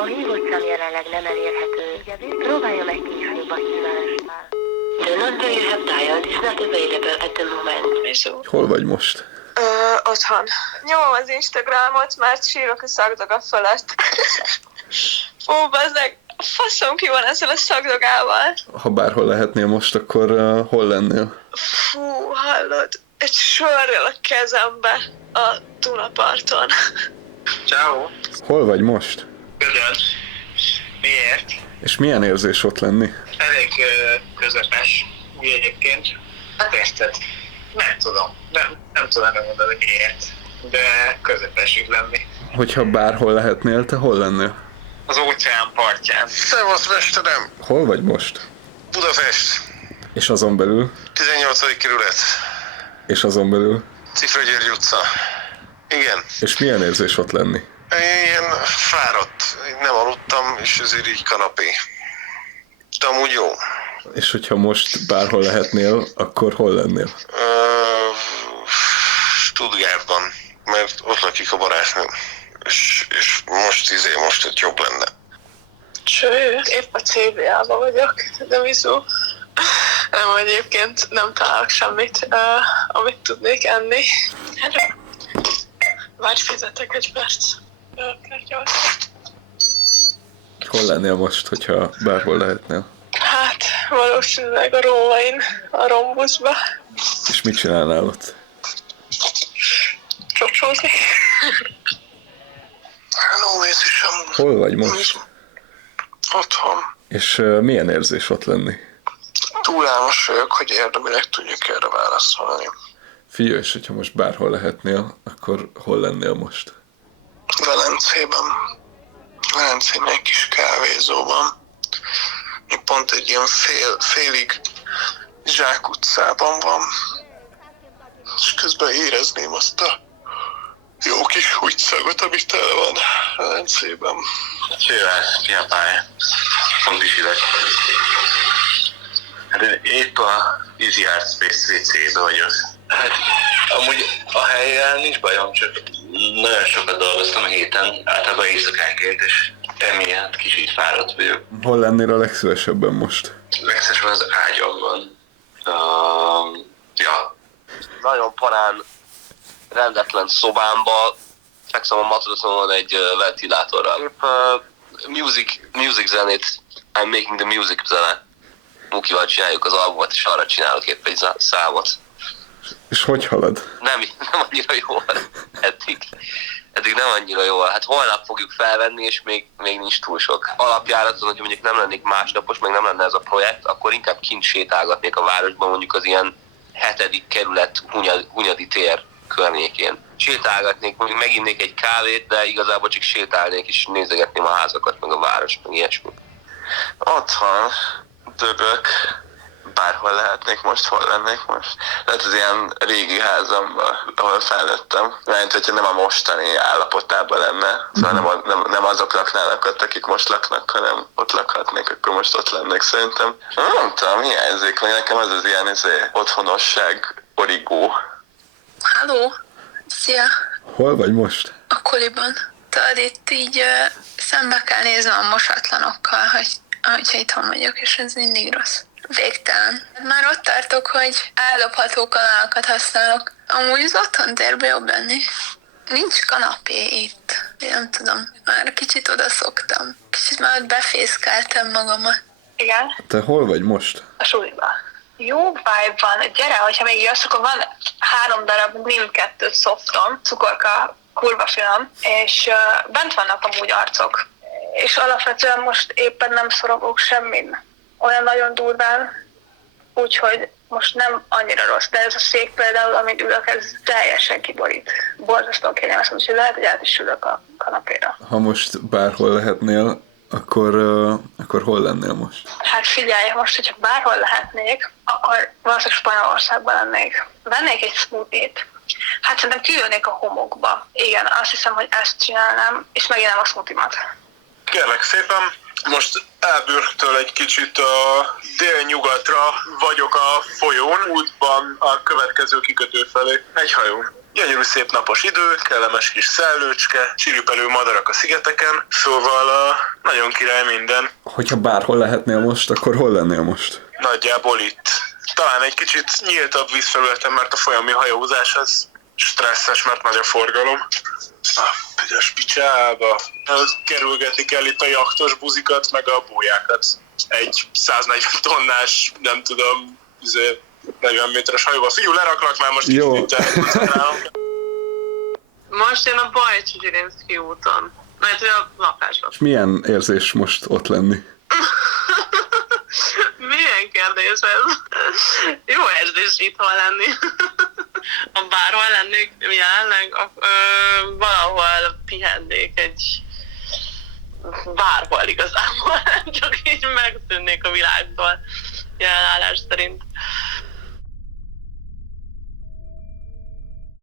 A hívott szám jelenleg nem elérhető. Próbálja meg később a hívást. The number you have dialed is not available at the moment. Hol vagy most? Otthon. Nyomom az Instagramot, mert sírok a szakdoga fölött. Fú, bazdeg, faszom ki van ezzel a szakdogával. Ha bárhol lehetnél most, akkor hol lennél? Fú, hallod? Egy sörrel a kezembe a Dunaparton. Ciao. Hol vagy most? Közel. Miért? És milyen érzés ott lenni? Elég közepes, úgy egyébként. Hát érted? Nem tudom. Nem tudom megmondani miért. De közepes így lenni. Hogyha bárhol lehetnél, te hol lennél? Az óceán partján. Szevasz, mesterem! Hol vagy most? Budapest, És azon belül? 18. kerület, És azon belül? Cifra György utca. Igen. És milyen érzés ott lenni? Ilyen fáradt, nem aludtam, és ezért így kanapé. De amúgy jó. És hogyha most bárhol lehetnél, akkor hol lennél? Stuttgartban, mert ott lakik a barátnőm. És most itt jobb lenne. Cső, épp a CBA-ba vagyok, de viszont nem, egyébként nem találok semmit, amit tudnék enni. Várj, fizetek egy perc. Hol lennél most, hogyha bárhol lehetnél? Hát, valószínűleg a Rómain, a Rombuszba. És mit csinálnál ott? Csocsózni. Hello, Jézusom. Hol vagy most? Otthon. És milyen érzés ott lenni? Túl álmos vagyok, hogy érdemileg tudjuk erre válaszolni. Figyelj, és hogyha most bárhol lehetnél, akkor hol lennél most? Velencében. Velencében egy kis kávézóban. Pont egy ilyen félig zsákutcában van. És közben érezném azt a jó kis húgyszagot, ami tele van Velencében. Sővász, Japán. Fondisileg. Hát én épp a Easy Art Space WC-be vagyok. Hát amúgy a helyen nincs bajom, csak nagyon sokat dolgoztam a héten, általában éjszakánként, és emiatt kicsit fáradt vagyok. Hol lennél a legszívesebben most? Legszívesebben az ágyamban. Ja. Nagyon parán rendetlen szobámba fekszem a matracon egy ventilátorral. Épp music zenét, I'm making the music zene. Mukival csináljuk az albumot, és arra csinálok épp egy számot. És hogy halad? Nem annyira jól eddig nem annyira jól. Hát holnap fogjuk felvenni, és még nincs túl sok alapjáraton, hogy mondjuk nem lennék másnapos, meg nem lenne ez a projekt, akkor inkább kint sétálgatnék a városban, mondjuk az ilyen 7. kerület Hunyadi tér környékén. Sétálgatnék, mondjuk meginnék egy kávét, de igazából csak sétálnék, és nézegetném a házakat, meg a várost, meg ilyesmi. Otthon dögök, bárhol lehetnék most, hol lennék most. Lehet az ilyen régi házamban, ahol felnőttem. Mert hogyha nem a mostani állapotában lenne, szóval nem azok laknának ott, akik most laknak, hanem ott lakhatnék, akkor most ott lennék szerintem. Nem tudom, hiányzik, vagy nekem az ilyen otthonosság, origó. Halló! Szia! Hol vagy most? A koliban. Tudod, itt így szembe kell néznem a mosatlanokkal, hogyha itthon vagyok, és ez mindig rossz. Végtelen. Már ott tartok, hogy ellopható kanálokat használok. Amúgy az otthon térbe jobb lenni. Nincs kanapé itt. Én nem tudom. Már kicsit odaszoktam. Kicsit már befészkeltem magamat. Igen, Te hol vagy most? a suliba. Jó vibe van. Gyere, hogyha még jössz, akkor van 3 darab Nim 2 softom, cukorka, kurva finom, és bent vannak amúgy arcok. És alapvetően most éppen nem szorogok semmin. Olyan nagyon durván, úgyhogy most nem annyira rossz, de ez a szék például, amit ülök, ez teljesen kiborít. Borzasztóan kényelmes, úgyhogy lehet, hogy át is ülök a kanapéra. Ha most bárhol lehetnél, akkor hol lennél most? Hát figyelj, most, hogyha bárhol lehetnék, akkor valószínűleg Spanyolországban lennék. Vennék egy smoothie-t. Hát szerintem kijönnék a homokba. Igen, azt hiszem, hogy ezt csinálnám, és meginnám a smoothie-mat. Kérlek szépen, most Elbürgtől egy kicsit a délnyugatra vagyok a folyón, útban a következő kikötő felé. Egy hajó. Gyönyörű szép napos idő, kellemes kis szellőcske, csiripelő madarak a szigeteken, szóval nagyon király minden. Hogyha bárhol lehetnél most, akkor hol lennél most? Nagyjából itt. Talán egy kicsit nyíltabb vízfelületen, mert a folyami hajózás az stresszes, mert nagy a forgalom. A büdös picsába. Kerülgetni kell itt a jachtos buzikat, meg a bójákat. Egy 140 tonnás, nem tudom, 40 méteres hajóba. Figyelj, leraklak már most kicsit. Most én a Bajcsi-Zsilinszky úton. Mert hogy a lakásban. És milyen érzés most ott lenni? Milyen kérdés ez? Jó érzés itthon lenni. Ha bárhol lennék jelenleg, valahol pihennék bárhol igazából, csak így megszűnnék a világtól jelenállás szerint.